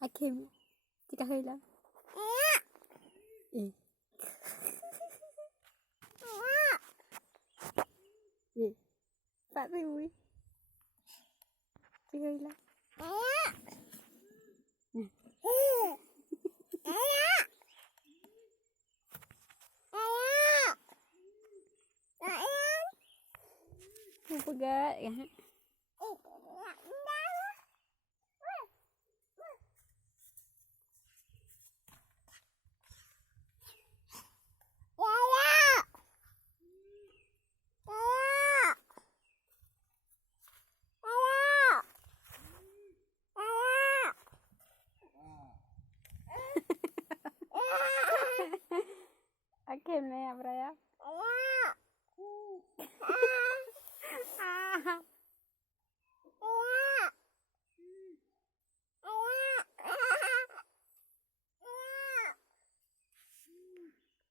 Hakim, chị hơi lắm. Bạn vui. Chị hơi lắm. Không có ghê hả? Hakim nè, beraya.